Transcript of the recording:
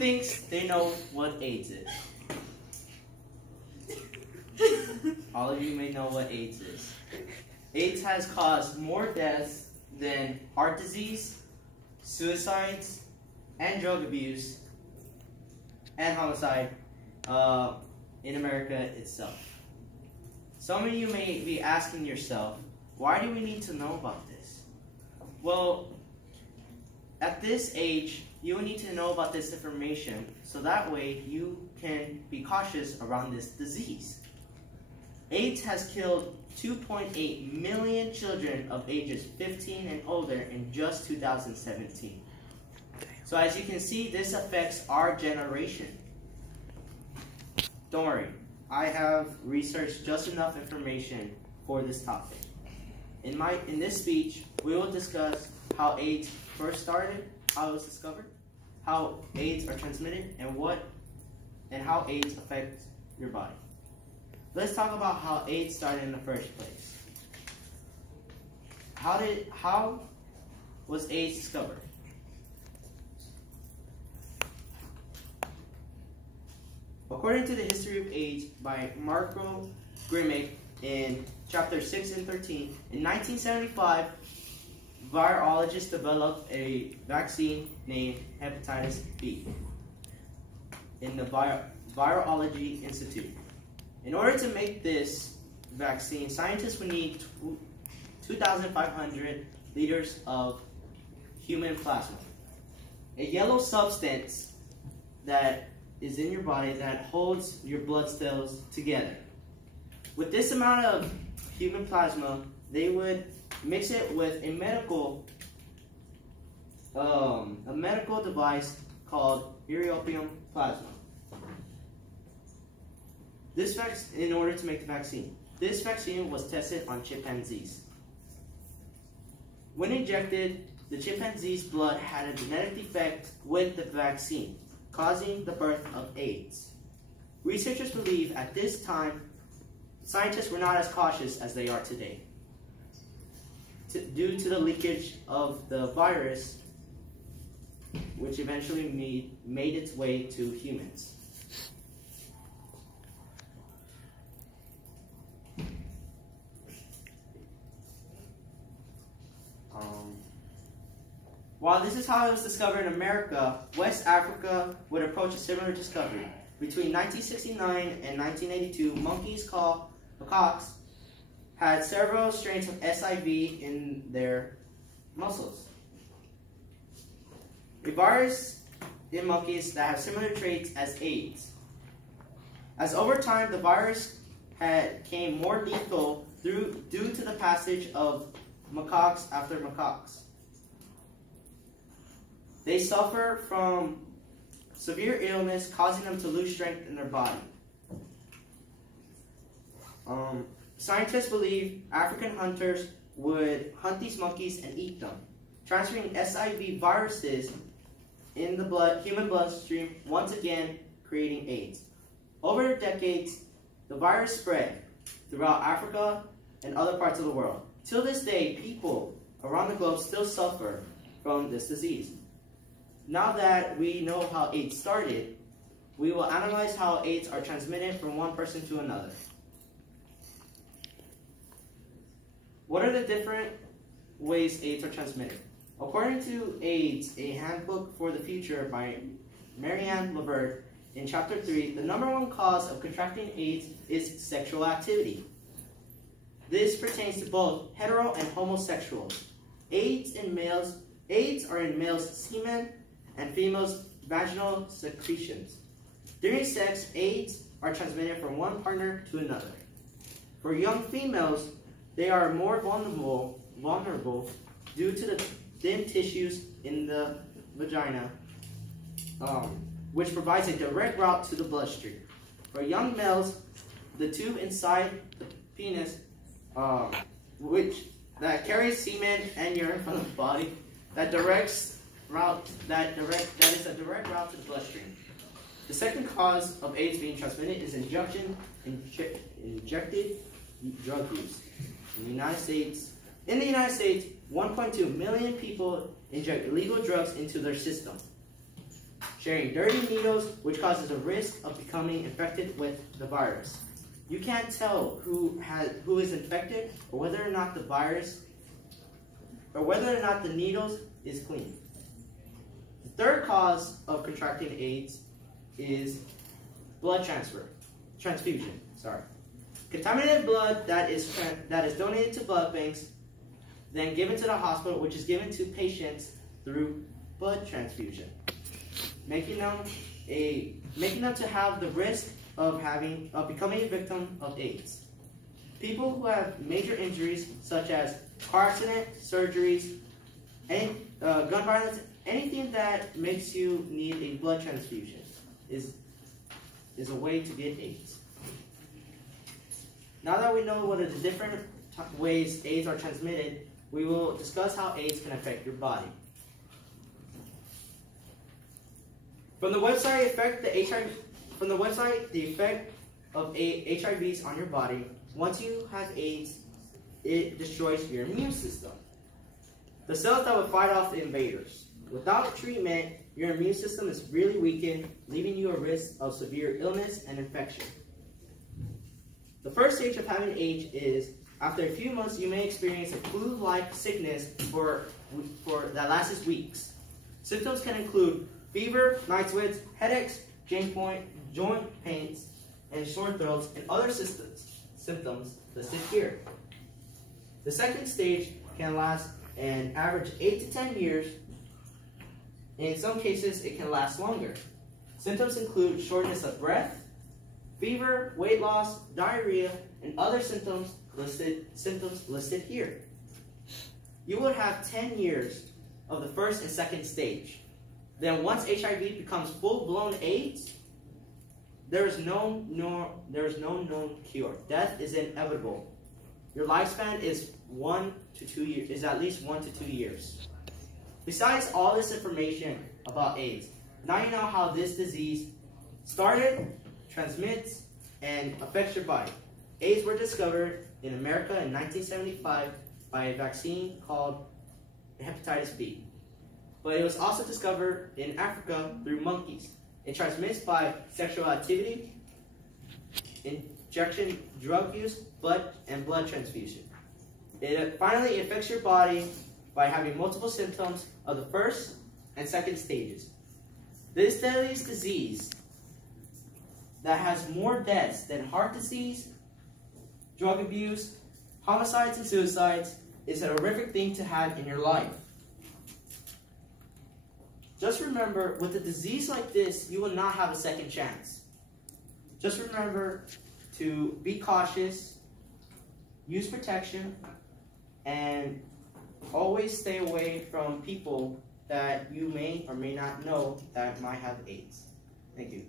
thinks they know what AIDS is? All of you may know what AIDS is. AIDS has caused more deaths than heart disease, suicides, and drug abuse, and homicide in America itself. Some of you may be asking yourself, why do we need to know about this? Well, at this age, you will need to know about this information so that way you can be cautious around this disease. AIDS has killed 2.8 million children of ages 15 and older in just 2017. So as you can see, this affects our generation. Don't worry, I have researched just enough information for this topic. In this speech, we will discuss how AIDS first started, how it was discovered, how AIDS are transmitted, and how AIDS affects your body. Let's talk about how AIDS started in the first place. How was AIDS discovered? According to the History of AIDS by Marco Grimick in chapter 6 and 13, in 1975, virologists developed a vaccine named hepatitis B in the Virology Institute. In order to make this vaccine, scientists would need 2,500 liters of human plasma, a yellow substance that is in your body that holds your blood cells together. With this amount of human plasma, they would mix it with a medical device called European plasma. In order to make the vaccine. This vaccine was tested on chimpanzees. When injected, the chimpanzee's blood had a genetic defect with the vaccine, causing the birth of AIDS. Researchers believe at this time, scientists were not as cautious as they are today. Due to the leakage of the virus, which eventually made its way to humans. While this is how it was discovered in America, West Africa would approach a similar discovery. Between 1969 and 1982, monkeys called macaques had several strains of SIV in their muscles. A virus in monkeys that have similar traits as AIDS. As over time, the virus became more lethal due to the passage of macaques after macaques. They suffer from severe illness, causing them to lose strength in their body. Scientists believe African hunters would hunt these monkeys and eat them, transferring SIV viruses in the human bloodstream, once again creating AIDS. Over the decades, the virus spread throughout Africa and other parts of the world. Till this day, people around the globe still suffer from this disease. Now that we know how AIDS started, we will analyze how AIDS are transmitted from one person to another. What are the different ways AIDS are transmitted? According to AIDS, a handbook for the future by Marianne Levert, in chapter 3, the number one cause of contracting AIDS is sexual activity. This pertains to both hetero and homosexuals. AIDS are in males' semen and females' vaginal secretions. During sex, AIDS are transmitted from one partner to another. For young females, they are more vulnerable due to the thin tissues in the vagina, which provides a direct route to the bloodstream. For young males, the tube inside the penis, that carries semen and urine from the body, that is a direct route to the bloodstream. The second cause of AIDS being transmitted is injected drug use. In the United States, 1.2 million people inject illegal drugs into their system. sharing dirty needles, which causes a risk of becoming infected with the virus. You can't tell who is infected or whether or not the virus or whether or not the needles is clean. The third cause of contracting AIDS is blood transfusion. Contaminated blood that is donated to blood banks, then given to the hospital, which is given to patients through blood transfusion, making them to have the risk of becoming a victim of AIDS. People who have major injuries such as car accident, surgeries, and gun violence, anything that makes you need a blood transfusion is a way to get AIDS. Now that we know what are the different ways AIDS are transmitted, we will discuss how AIDS can affect your body. From the website, the effect of HIVs on your body. Once you have AIDS, it destroys your immune system, the cells that would fight off the invaders. Without treatment, your immune system is really weakened, leaving you at risk of severe illness and infection. The first stage of having AIDS is, after a few months, you may experience a flu-like sickness that lasts weeks. Symptoms can include fever, night sweats, headaches, joint pains, and sore throats, and other symptoms listed here. The second stage can last an average 8 to 10 years. In some cases, it can last longer. Symptoms include shortness of breath, fever, weight loss, diarrhea, and other symptoms listed here. You will have 10 years of the first and second stage. Then once HIV becomes full-blown AIDS, there is no known cure. Death is inevitable. Your lifespan is at least 1 to 2 years. Besides all this information about AIDS, now you know how this disease started, transmits, and affects your body. AIDS were discovered in America in 1975 by a vaccine called hepatitis B. But it was also discovered in Africa through monkeys. It transmits by sexual activity, injection, drug use, blood transfusion. It finally affects your body by having multiple symptoms of the first and second stages. This deadliest disease that has more deaths than heart disease, drug abuse, homicides, and suicides is a horrific thing to have in your life. Just remember, with a disease like this, you will not have a second chance. Just remember to be cautious, use protection, and always stay away from people that you may or may not know that might have AIDS. Thank you.